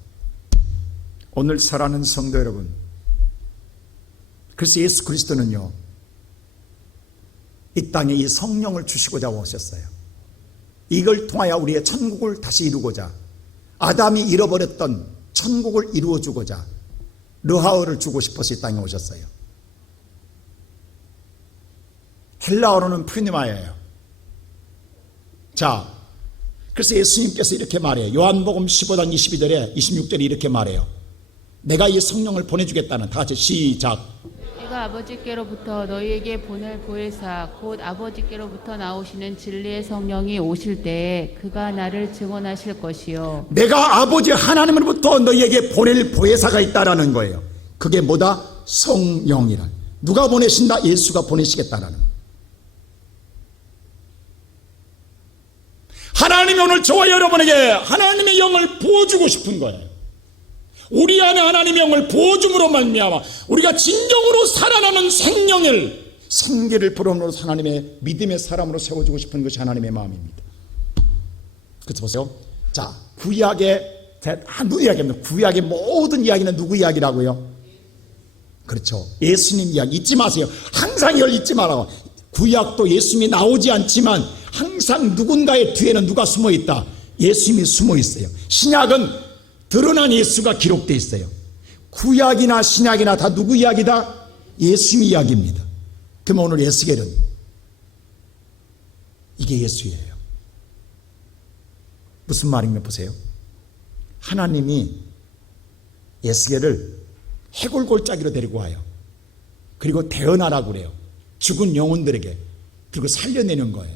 오늘 살아가는 성도 여러분, 그래서 예수 그리스도는요, 이 땅에 이 성령을 주시고자 오셨어요. 이걸 통하여 우리의 천국을 다시 이루고자, 아담이 잃어버렸던 천국을 이루어주고자 르하우를 주고 싶어서 이 땅에 오셨어요. 헬라어로는 프니마예요. 자, 그래서 예수님께서 이렇게 말해요. 요한복음 15장 22절에 26절에 이렇게 말해요. 내가 이 성령을 보내주겠다는, 다 같이 시작. 내가 아버지께로부터 너희에게 보낼 보혜사 곧 아버지께로부터 나오시는 진리의 성령이 오실 때에 그가 나를 증언하실 것이요 내가 아버지 하나님으로부터 너희에게 보낼 보혜사가 있다라는 거예요. 그게 뭐다? 성령이라. 누가 보내신다? 예수가 보내시겠다라는 거예요. 하나님이 오늘 저와 여러분에게 하나님의 영을 부어주고 싶은 거예요. 우리 안에 하나님의 영을 부어줌으로 말미암아 우리가 진정으로 살아나는 생기를 불어넣어 하나님의 믿음의 사람으로 세워주고 싶은 것이 하나님의 마음입니다. 그래서 보세요. 자, 구약의 한두 이야기입니다. 구약의 모든 이야기는 누구 이야기라고요? 그렇죠. 예수님 이야기 잊지 마세요. 항상 이걸 잊지 말라고. 구약도 예수님이 나오지 않지만 항상 누군가의 뒤에는 누가 숨어 있다? 예수님이 숨어 있어요. 신약은 드러난 예수가 기록되어 있어요. 구약이나 신약이나 다 누구 이야기다? 예수님 이야기입니다. 그럼 오늘 에스겔은 이게 예수예요. 무슨 말인가 보세요. 하나님이 에스겔을 해골골짜기로 데리고 와요. 그리고 태어나라고 그래요. 죽은 영혼들에게. 그리고 살려내는 거예요.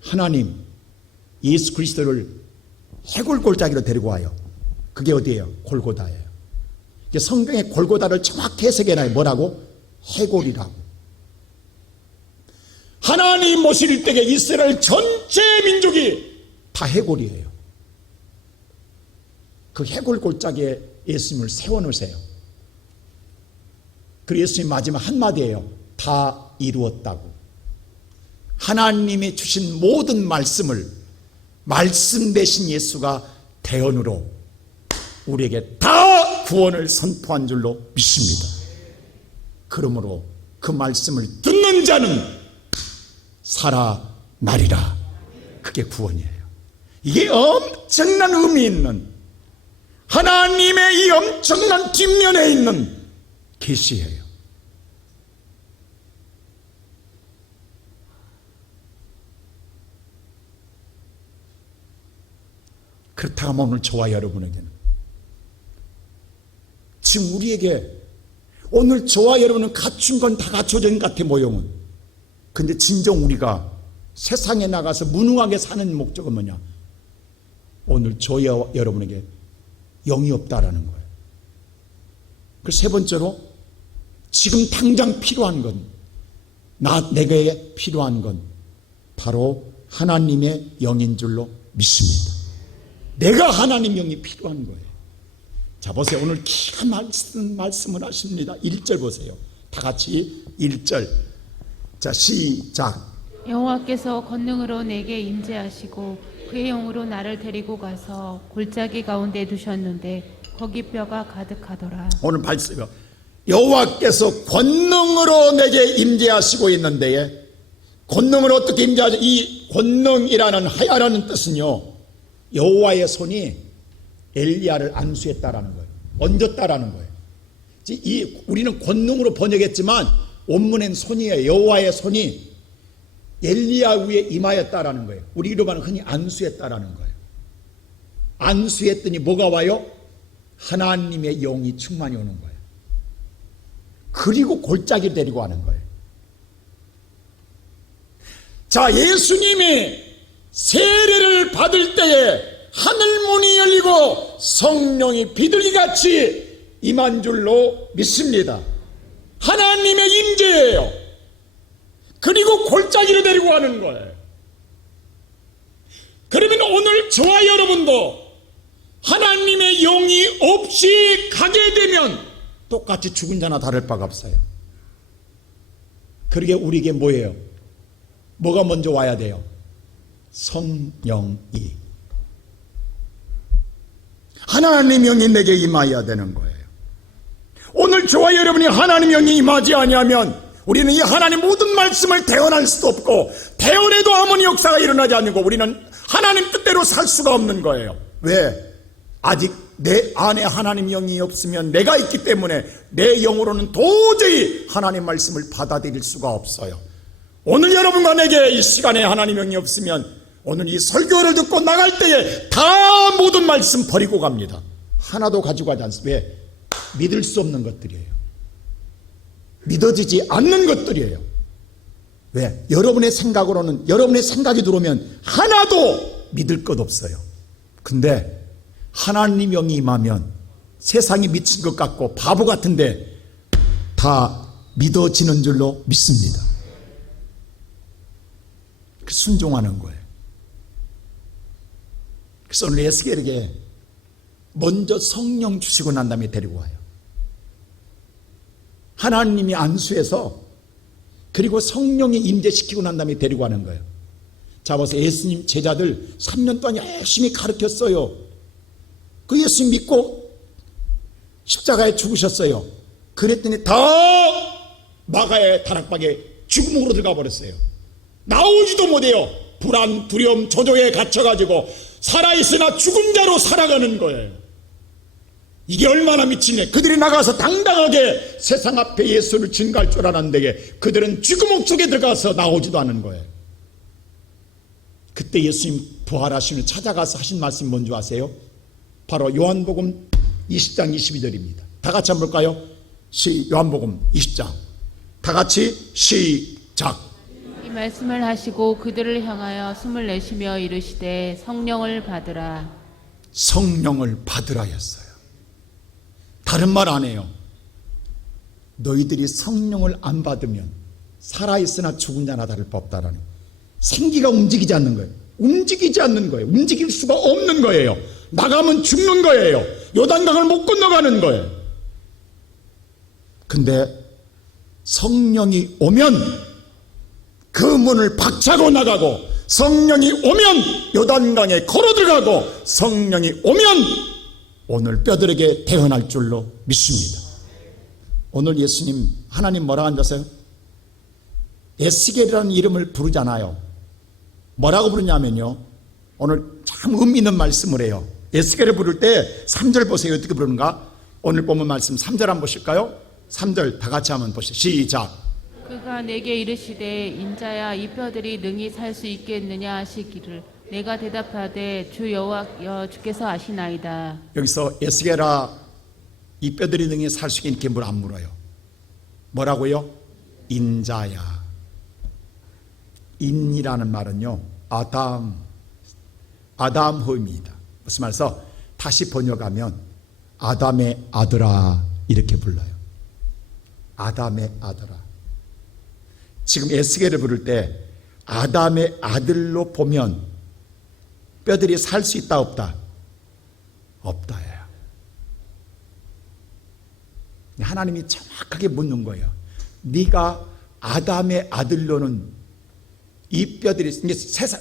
하나님 예수 그리스도를 해골골짜기로 데리고 와요. 그게 어디예요? 골고다예요. 성경의 골고다를 정확히 해석해놔요. 뭐라고? 해골이라고. 하나님 모실 때에 이스라엘 전체 민족이 다 해골이에요. 그 해골골짜기에 예수님을 세워놓으세요. 그리고 예수님 마지막 한마디예요. 다 이루었다고. 하나님이 주신 모든 말씀을 말씀 대신 예수가 대언으로 우리에게 다 구원을 선포한 줄로 믿습니다. 그러므로 그 말씀을 듣는 자는 살아나리라. 그게 구원이에요. 이게 엄청난 의미 있는 하나님의 이 엄청난 뒷면에 있는 계시예요. 그렇다면 오늘 저와 여러분에게는 지금 우리에게 오늘 저와 여러분은 갖춘 건 다 갖춰져 있는 것 같아 모형은. 근데 진정 우리가 세상에 나가서 무능하게 사는 목적은 뭐냐? 오늘 저와 여러분에게 영이 없다라는 거예요. 그 세 번째로 지금 당장 필요한 건 내게 필요한 건 바로 하나님의 영인 줄로 믿습니다. 내가 하나님 영이 필요한 거예요. 자 보세요. 오늘 기가 막힌 말씀을 하십니다. 1절 보세요. 다 같이 1절. 자 시작. 여호와께서 권능으로 내게 임재하시고 그의 영으로 나를 데리고 가서 골짜기 가운데 두셨는데 거기 뼈가 가득하더라. 오늘 말씀이요. 여호와께서 권능으로 내게 임재하시고 있는데 권능으로 어떻게 임재하죠? 이 권능이라는 하야라는 뜻은요. 여호와의 손이 엘리야를 안수했다라는 거예요. 얹었다라는 거예요. 우리는 권능으로 번역했지만 원문엔 손이에요. 여호와의 손이 엘리야 위에 임하였다라는 거예요. 우리로 말하면 흔히 안수했다라는 거예요. 안수했더니 뭐가 와요? 하나님의 영이 충만히 오는 거예요. 그리고 골짜기를 데리고 가는 거예요. 자, 예수님이 세례를 받을 때에 하늘문이 열리고 성령이 비둘기같이 임한 줄로 믿습니다. 하나님의 임재예요. 그리고 골짜기를 데리고 가는 거예요. 그러면 오늘 저와 여러분도 하나님의 영이 없이 가게 되면 똑같이 죽은 자나 다를 바가 없어요. 그러게 우리에게 뭐예요? 뭐가 먼저 와야 돼요? 성령이. 하나님 영이 내게 임하여야 되는 거예요. 오늘 저와 여러분이 하나님 영이 임하지 아니하면 우리는 이 하나님 모든 말씀을 대언할 수도 없고 대언해도 아무런 역사가 일어나지 않고 우리는 하나님 뜻대로 살 수가 없는 거예요. 왜? 아직 내 안에 하나님 영이 없으면 내가 있기 때문에 내 영으로는 도저히 하나님 말씀을 받아들일 수가 없어요. 오늘 여러분과 내게 이 시간에 하나님 영이 없으면 오늘 이 설교를 듣고 나갈 때에 다 모든 말씀 버리고 갑니다. 하나도 가지고 가지 않습니다. 왜? 믿을 수 없는 것들이에요. 믿어지지 않는 것들이에요. 왜? 여러분의 생각으로는, 여러분의 생각이 들어오면 하나도 믿을 것 없어요. 근데 하나님 영이 임하면 세상이 미친 것 같고 바보 같은데 다 믿어지는 줄로 믿습니다. 순종하는 거예요. 그래서 오늘 에스겔에게 먼저 성령 주시고 난 다음에 데리고 와요. 하나님이 안수해서 그리고 성령이 임재시키고 난 다음에 데리고 가는 거예요. 자, 보세요. 예수님 제자들 3년 동안 열심히 가르쳤어요. 그 예수님 믿고 십자가에 죽으셨어요. 그랬더니 다 마가의 다락방에 죽음으로 들어가 버렸어요. 나오지도 못해요. 불안, 두려움, 조조에 갇혀가지고 살아있으나 죽은 자로 살아가는 거예요. 이게 얼마나 미치네. 그들이 나가서 당당하게 세상 앞에 예수를 증거할 줄 알았는데 그들은 죽음 속에 들어가서 나오지도 않은 거예요. 그때 예수님 부활하시면 찾아가서 하신 말씀이 뭔지 아세요? 바로 요한복음 20장 22절입니다. 다 같이 한번 볼까요? 요한복음 20장 다 같이 시작. 이 말씀을 하시고 그들을 향하여 숨을 내쉬며 이르시되 성령을 받으라. 성령을 받으라 했어요. 다른 말 안 해요. 너희들이 성령을 안 받으면 살아있으나 죽은 자나 다를 바 없다라는, 생기가 움직이지 않는 거예요. 움직이지 않는 거예요. 움직일 수가 없는 거예요. 나가면 죽는 거예요. 요단강을 못 건너가는 거예요. 근데 성령이 오면 그 문을 박차고 나가고, 성령이 오면 요단강에 걸어 들어가고, 성령이 오면 오늘 뼈들에게 태어날 줄로 믿습니다. 오늘 예수님, 하나님 뭐라고 앉았어요? 에스겔이라는 이름을 부르잖아요. 뭐라고 부르냐면요, 오늘 참 의미 있는 말씀을 해요. 에스겔을 부를 때 3절 보세요. 어떻게 부르는가? 오늘 본문 말씀 3절 한번 보실까요? 3절 다 같이 한번 보시죠. 시작. 그가 내게 이르시되 인자야 이 뼈들이 능히 살 수 있겠느냐 하시기를 내가 대답하되 주 여호와 주께서 아시나이다. 여기서 에스겔아 이 뼈들이 능히 살 수 있겠느냐 뭘 안 물어요. 뭐라고요? 인자야. 인이라는 말은요, 아담호입니다. 무슨 말해서 다시 번역하면 아담의 아들아 이렇게 불러요. 아담의 아들아. 지금 에스겔을 부를 때 아담의 아들로 보면 뼈들이 살 수 있다 없다? 없다예요. 하나님이 정확하게 묻는 거예요. 네가 아담의 아들로는 이 뼈들이,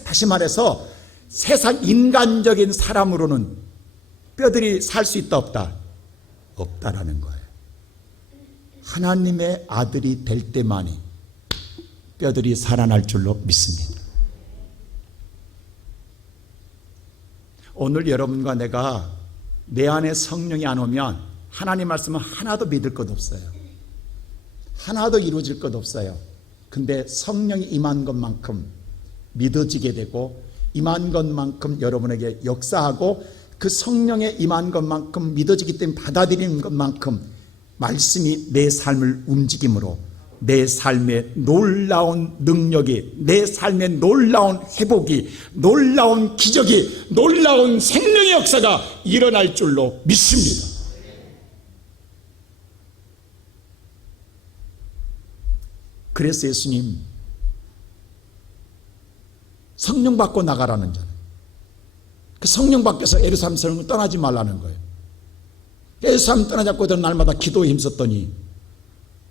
다시 말해서 세상 인간적인 사람으로는 뼈들이 살 수 있다 없다? 없다라는 거예요. 하나님의 아들이 될 때만이 뼈들이 살아날 줄로 믿습니다. 오늘 여러분과 내가 내 안에 성령이 안 오면 하나님 말씀은 하나도 믿을 것 없어요. 하나도 이루어질 것 없어요. 근데 성령이 임한 것만큼 믿어지게 되고, 임한 것만큼 여러분에게 역사하고, 그 성령의 임한 것만큼 믿어지기 때문에 받아들이는 것만큼 말씀이 내 삶을 움직임으로 내 삶의 놀라운 능력이, 내 삶의 놀라운 회복이, 놀라운 기적이, 놀라운 생명의 역사가 일어날 줄로 믿습니다. 그래서 예수님 성령 받고 나가라는 자는, 그 성령 밖에서 예루살렘을 떠나지 말라는 거예요. 예루살렘 떠나지 않고 날마다 기도에 힘썼더니,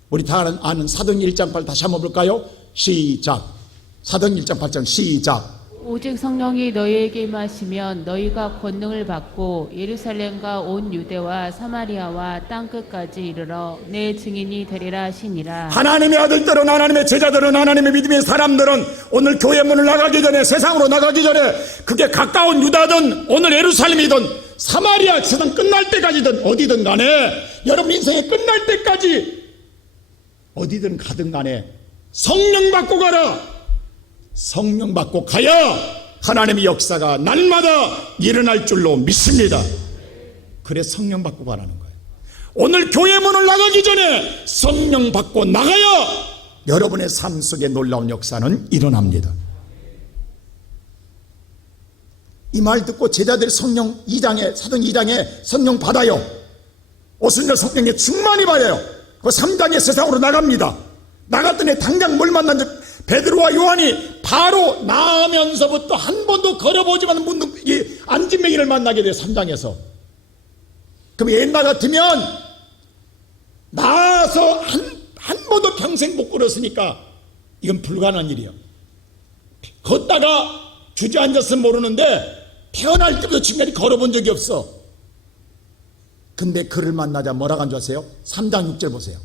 우리 다 아는 사도행전 1장 8 다시 한번 볼까요? 시작. 사도행전 1장 8장 시작. 오직 성령이 너희에게 임하시면 너희가 권능을 받고 예루살렘과 온 유대와 사마리아와 땅끝까지 이르러 내 증인이 되리라 하시니라. 하나님의 아들들은, 하나님의 제자들은, 하나님의 믿음의 사람들은 오늘 교회 문을 나가기 전에, 세상으로 나가기 전에, 그게 가까운 유다든 오늘 예루살렘이든 사마리아, 세상 끝날 때까지든 어디든 간에, 여러분 인생이 끝날 때까지 어디든 가든 간에 성령 받고 가라. 성령 받고 가야 하나님의 역사가 날마다 일어날 줄로 믿습니다. 그래 성령 받고 가라는 거예요. 오늘 교회 문을 나가기 전에 성령 받고 나가야 여러분의 삶 속에 놀라운 역사는 일어납니다. 이 말 듣고 제자들이 성령 2장에 사도행 2장에 성령 받아요. 오순절 성령에 충만히 받아요. 그 3장에 세상으로 나갑니다. 나갔더니 당장 뭘 만난지 베드로와 요한이 바로 나가면서부터 한 번도 걸어보지만 이 안진뱅이를 만나게 돼요. 3장에서. 그럼 옛날 같으면 나와서 한 번도 평생 못 걸었으니까 이건 불가능한 일이에요. 걷다가 주저앉았으면 모르는데 태어날 때부터 지금까지 걸어본 적이 없어. 근데 그를 만나자 뭐라고 한 줄 아세요? 3장 6절 보세요.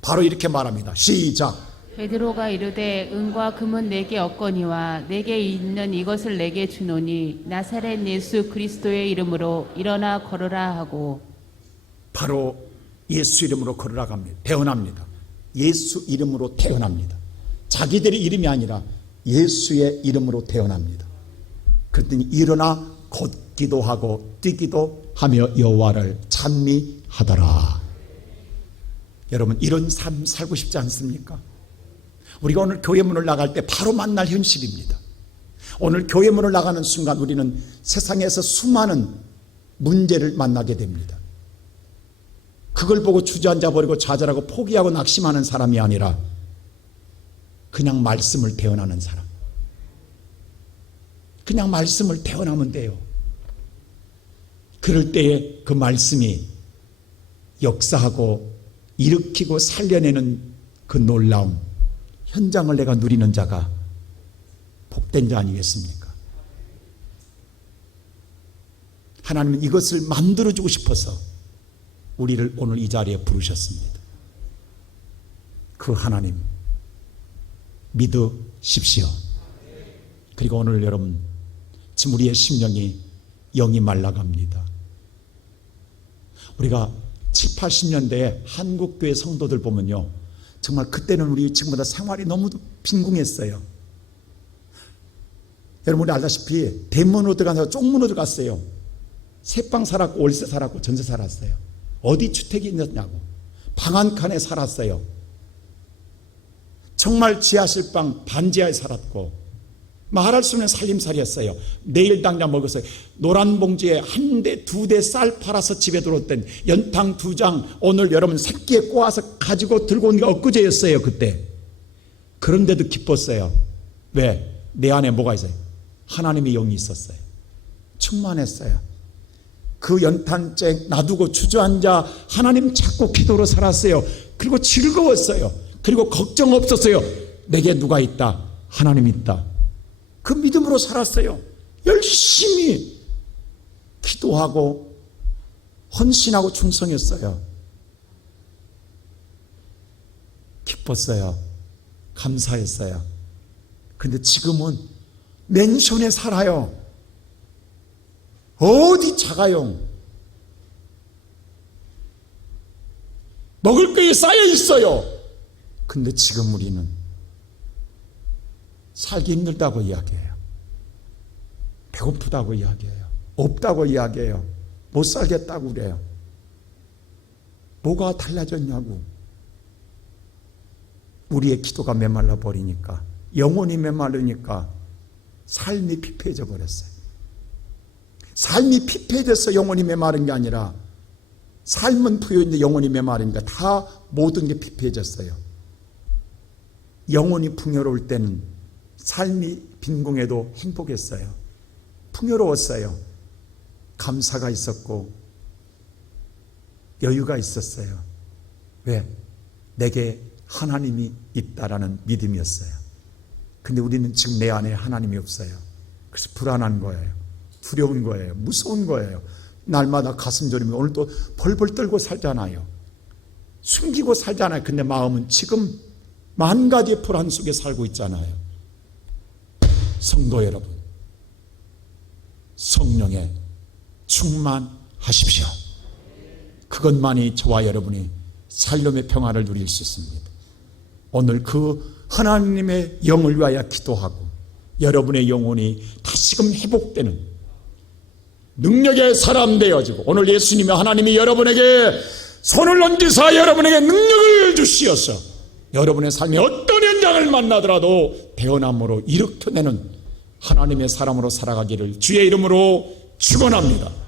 바로 이렇게 말합니다. 시작. 베드로가 이르되 은과 금은 내게 없거니와 내게 있는 이것을 내게 주노니 나사렛 예수 그리스도의 이름으로 일어나 걸으라 하고. 바로 예수 이름으로 걸으라 합니다. 태어납니다. 예수 이름으로 태어납니다. 자기들의 이름이 아니라 예수의 이름으로 태어납니다. 그랬더니 일어나 걷기도 하고 뛰기도 하며 여호와를 찬미하더라. 여러분 이런 삶 살고 싶지 않습니까? 우리가 오늘 교회 문을 나갈 때 바로 만날 현실입니다. 오늘 교회 문을 나가는 순간 우리는 세상에서 수많은 문제를 만나게 됩니다. 그걸 보고 주저앉아 버리고 좌절하고 포기하고 낙심하는 사람이 아니라 그냥 말씀을 대언하는 사람. 그냥 말씀을 대언하면 돼요. 그럴 때에 그 말씀이 역사하고 일으키고 살려내는 그 놀라움, 현장을 내가 누리는 자가 복된 자 아니겠습니까? 하나님은 이것을 만들어주고 싶어서 우리를 오늘 이 자리에 부르셨습니다. 그 하나님 믿으십시오. 그리고 오늘 여러분 지금 우리의 심령이 영이 말라갑니다. 우리가 7, 80년대에 한국교회 성도들 보면요, 정말 그때는 우리 지금보다 생활이 너무 빈궁했어요. 여러분 우리 알다시피 대문으로 들어가서 쪽문으로 들어갔어요. 새방 살았고 월세 살았고 전세 살았어요. 어디 주택이 있느냐고 방 한 칸에 살았어요. 정말 지하실 방 반지하에 살았고 말할 수 없는 살림살이였어요. 내일 당장 먹었어요. 노란 봉지에 한 대, 두 대 쌀 팔아서 집에 들어올 땐 연탕 2장 오늘 여러분 새끼에 꼬아서 가지고 들고 온 게 엊그제였어요. 그때. 그런데도 기뻤어요. 왜? 내 안에 뭐가 있어요? 하나님의 영이 있었어요. 충만했어요. 그 연탄재 놔두고 주저앉아 하나님 찾고 기도로 살았어요. 그리고 즐거웠어요. 그리고 걱정 없었어요. 내게 누가 있다? 하나님 있다. 그 믿음으로 살았어요. 열심히 기도하고 헌신하고 충성했어요. 기뻤어요. 감사했어요. 그런데 지금은 맨션에 살아요. 어디 자가용 먹을 게 쌓여 있어요. 근데 지금 우리는 살기 힘들다고 이야기해요. 배고프다고 이야기해요. 없다고 이야기해요. 못 살겠다고 그래요. 뭐가 달라졌냐고. 우리의 기도가 메말라 버리니까, 영혼이 메말르니까 삶이 피폐해져 버렸어요. 삶이 피폐해져서 영혼이 메마른 게 아니라 삶은 부여있는데 영혼이 메마르니까 다 모든 게 피폐해졌어요. 영혼이 풍요로울 때는 삶이 빈궁해도 행복했어요. 풍요로웠어요. 감사가 있었고 여유가 있었어요. 왜? 내게 하나님이 있다라는 믿음이었어요. 근데 우리는 지금 내 안에 하나님이 없어요. 그래서 불안한 거예요. 두려운 거예요. 무서운 거예요. 날마다 가슴 저리며 오늘 또 벌벌 떨고 살잖아요. 숨기고 살잖아요. 근데 마음은 지금 만 가지의 불안 속에 살고 있잖아요. 성도 여러분, 성령에 충만하십시오. 그것만이 저와 여러분이 살림의 평화를 누릴 수 있습니다. 오늘 그 하나님의 영을 위하여 기도하고 여러분의 영혼이 다시금 회복되는 능력의 사람 되어지고, 오늘 예수님이 하나님이 여러분에게 손을 얹으사 여러분에게 능력을 주시어서 여러분의 삶에 어떤 현장을 만나더라도 대언함으로 일으켜내는 하나님의 사람으로 살아가기를 주의 이름으로 축원합니다.